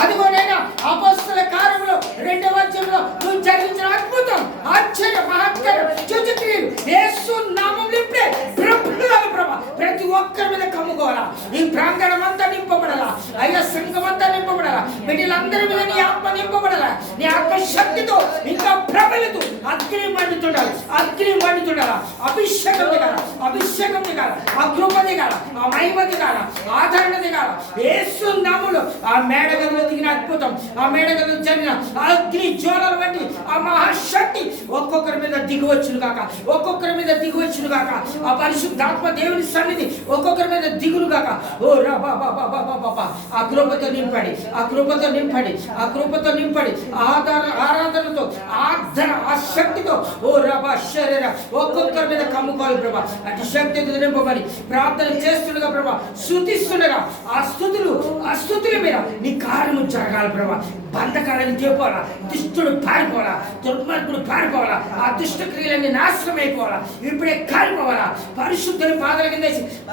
అదిగోనైనా అపస్తుల కాలంలో రెండవ అధ్యయంలో నువ్వు జరిగించిన అద్భుతం ఆశ్చర్య మహత్కరం చుచుక్రియలు యేసు నామం నింపే ప్రభుత్వాలు ప్రభా ప్రతి ఒక్కరి మీద కమ్ముకోవాలా? ఈ ప్రాంగణం అంతా నింపబడాలా? అయ్యా సంఘం అంతా నింపబడాలా? వీటిలందరి మీద నీ ఆత్మ నింపబడాలా? నీ ఆత్మశక్తితో ఇంకా ప్రబలుతూ అగ్ని మండుతుండాలి? అగ్ని మండుతుండాలా? అభిషేకం దిగాల? అభిషేకం దిగాల? ఆ కృప దిగాల ఆ మహిమ దిగాల ఆదరణ దిగాల ఏసు నాములు ఆ మేడగదిలో దిగిన అద్భుతం ఆ మేడగదిలో జరిగిన ఆ అగ్ని జ్వాలలు బట్టి ఆ మహాశక్తి ఒక్కొక్కరి మీద దిగువచ్చును కాక ఒక్కొక్కరి మీద దిగువచ్చును కాక ఆ పరిశుద్ధాత్మ దేవుని సన్నిధి ఒక్కొక్కరి మీద దిగులు కాక ఓ రా బా బా బా బా బా బా ఆ కృపతో నింపడి ఆ కృపతో నింపడి ఆ కృపతో నింపడి ఆధార ఆరాధనతో ఆధర ఆ శక్తితో ఓ రబా శరీర ఒక్కొక్కరి మీద కమ్ముకోవాలి ప్రభా. అటు శక్తితో నింపబడి ప్రార్థన చేస్తుండగా ప్రభా శృతిస్తుండగా ఆ స్థుతులు ఆ స్థుతుల మీద నీ కార్యము జరగాలి ప్రభా. బంధకాలను చేపోరా దుష్టుడు పారిపోరా దుర్మార్గుడు పారిపోవాలా? ఆ దుష్ట క్రియలన్నీ నాశనం అయిపోవాలా? ఇప్పుడే కాలిపోవాలా? పరిశుద్ధుని పాదల కింద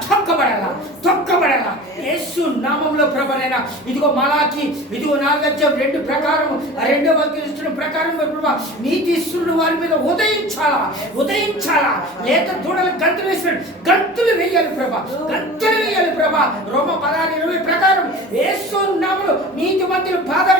తొక్కబడాలా? తొక్కబడాలా? యేసు నామంలో ప్రభనైనా ఇదిగో మలాకి ఇదిగో నాగత్యం రెండు ప్రకారం ఆ రెండవ కీర్తన ప్రకారం ప్రభా నీతిస్తుడు వారి మీద ఉదయించాలా? ఉదయించాలా? లేక దూడలు గంతులు వేసినాడు గంతులు వేయాలి ప్రభా. గంతులు వేయాలి ప్రభా. రోమ పదాలు ఇరవై ప్రకారం యేసు నామలు నీతి మంత్రులు పాదాల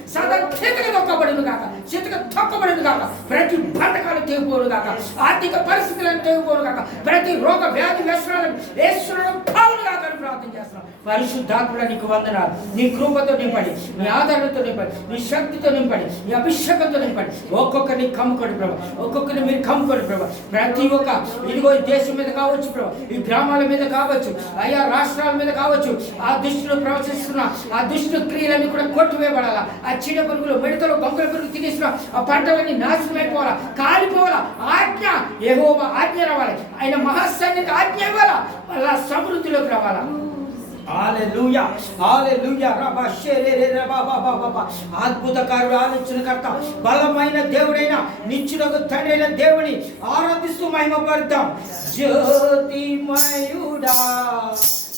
కింద చేతక తొక్కబడును కాక చేతక తొక్కబడును కాక ప్రతి బంధకాలు తెగిపోను కాక ఆర్థిక పరిస్థితులను తెగిపోను కాక ప్రతి రోగ వ్యాధి వ్యసనాలను వేస్తున్నాడు పావులు కాక అని ప్రార్థన చేస్తున్నాం. పరిశుద్ధాత్ముడ నీకు వందనాలు. నీ కృపతో నింపడి. నీ ఆదరణతో నింపడి. నీ శక్తితో నింపడి. నీ అభిషేకంతో నింపడి. ఒక్కొక్కరిని కమ్ముకోండి ప్రభా. ఒక్కొక్కరిని మీరు కమ్ముకోండి ప్రభా. ప్రతి ఒక్క ఇదిగో ఈ దేశం మీద కావచ్చు ప్రభా. ఈ గ్రామాల మీద కావచ్చు. అయా రాష్ట్రాల మీద కావచ్చు. ఆ దుష్టులు ప్రవచిస్తున్న ఆ దుష్టు క్రియలన్నీ కూడా కొట్టువేయబడాలా? ఆ చీడ పురుగులు మిడతలు బొంగల పురుగులు తినేసిన ఆ పంటలన్నీ నాశనం అయిపోవాలా? కాలిపోవాలా? ఆజ్ఞ ఏహోవ ఆజ్ఞ రావాలి. ఆయన మహాసైన్యకి ఆజ్ఞ ఇవ్వాలా? మళ్ళా సమృద్ధిలోకి రావాలా? హల్లెలూయా హల్లెలూయా రబా అద్భుతకారుడు ఆలోచనకర్త బలమైన దేవుడైన నిత్యులకు తండ్రైన దేవుని ఆరాధిస్తూ మహిమపడతాం. జ్యోతిమయుడా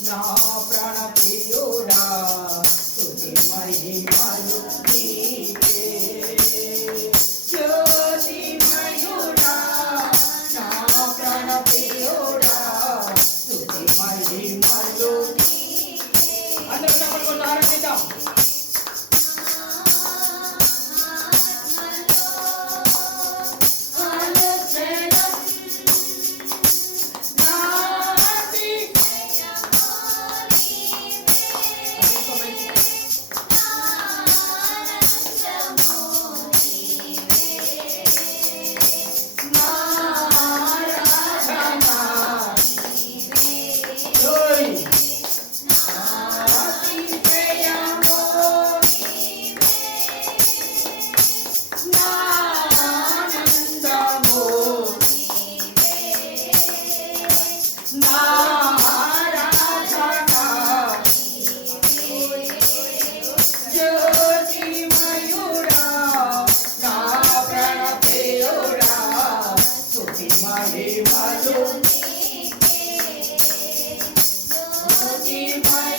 నా ప్రాణ ప్రియుడా my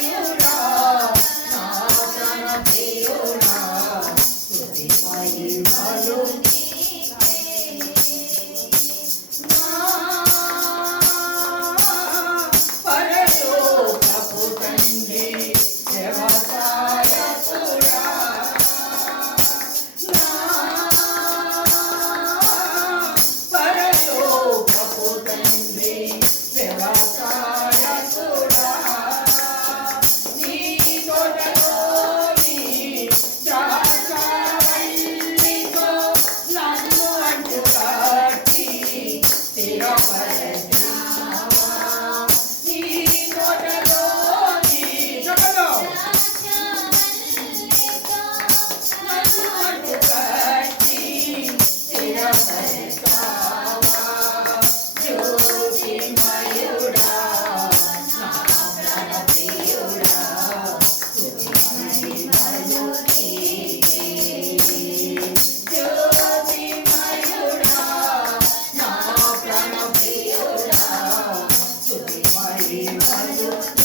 Thank you.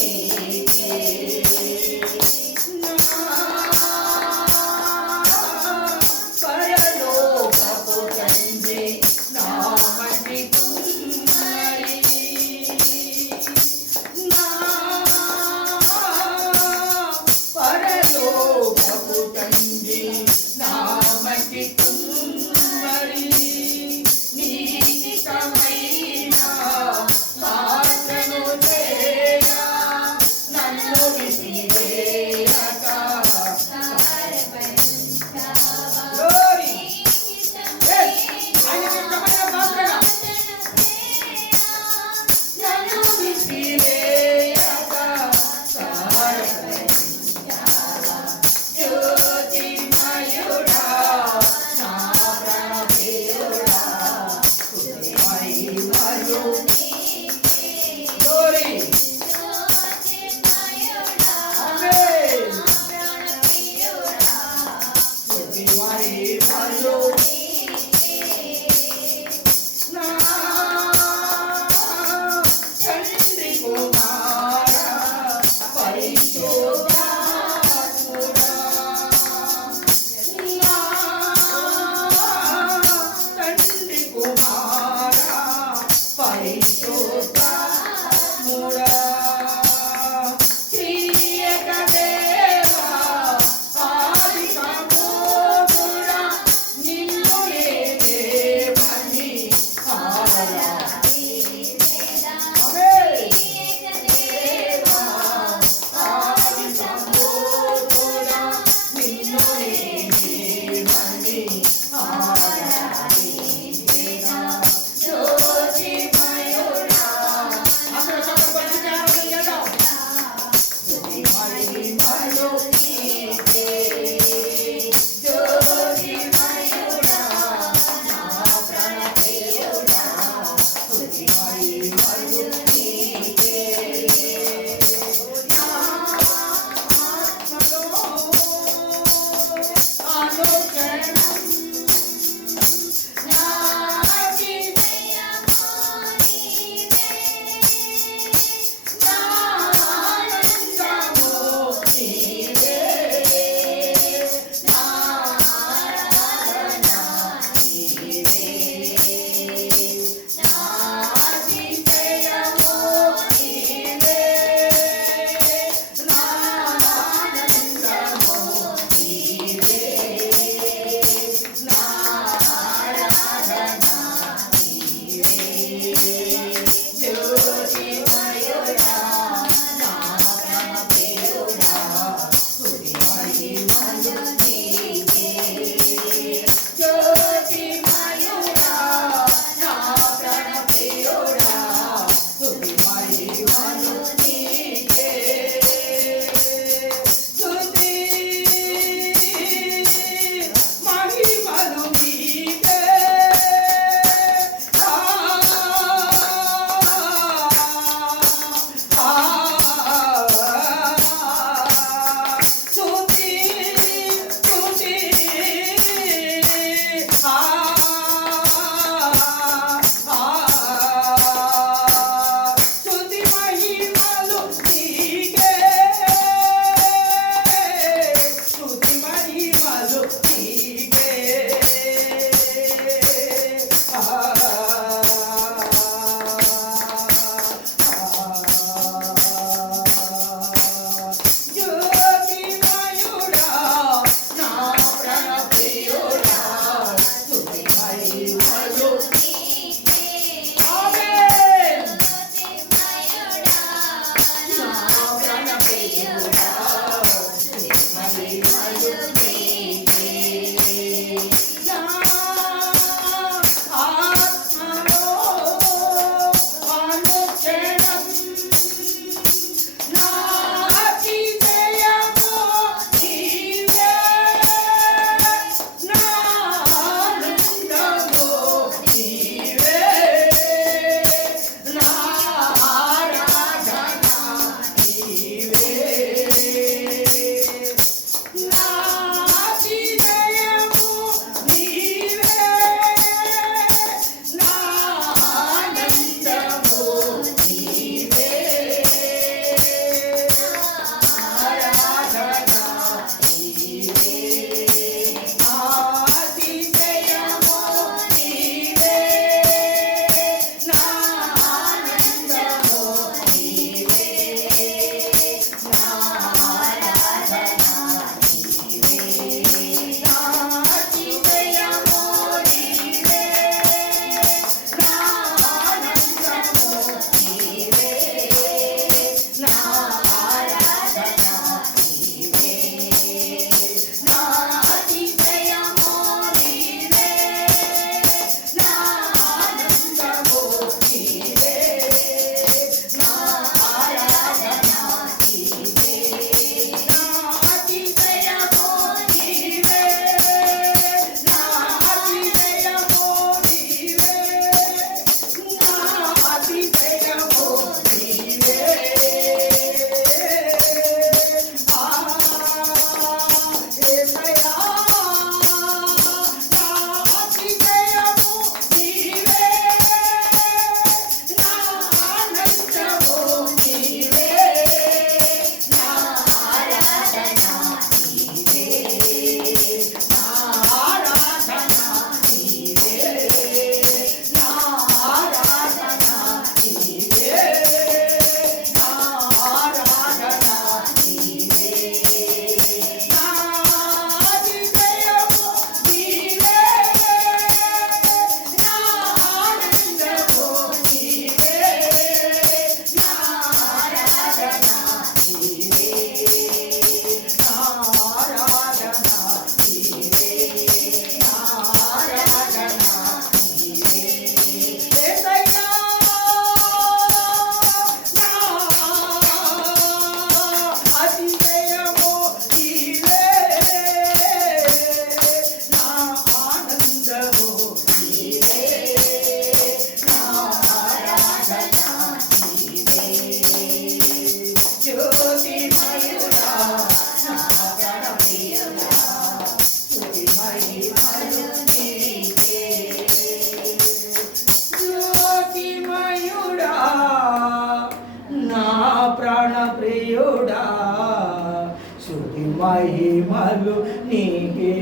మహిమలు నీకే.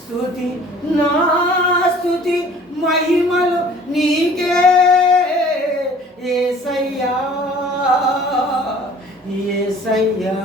స్థుతి నా స్థుతి మహిమలు నీకే. ఏసయ్యా ఏసయ్యా.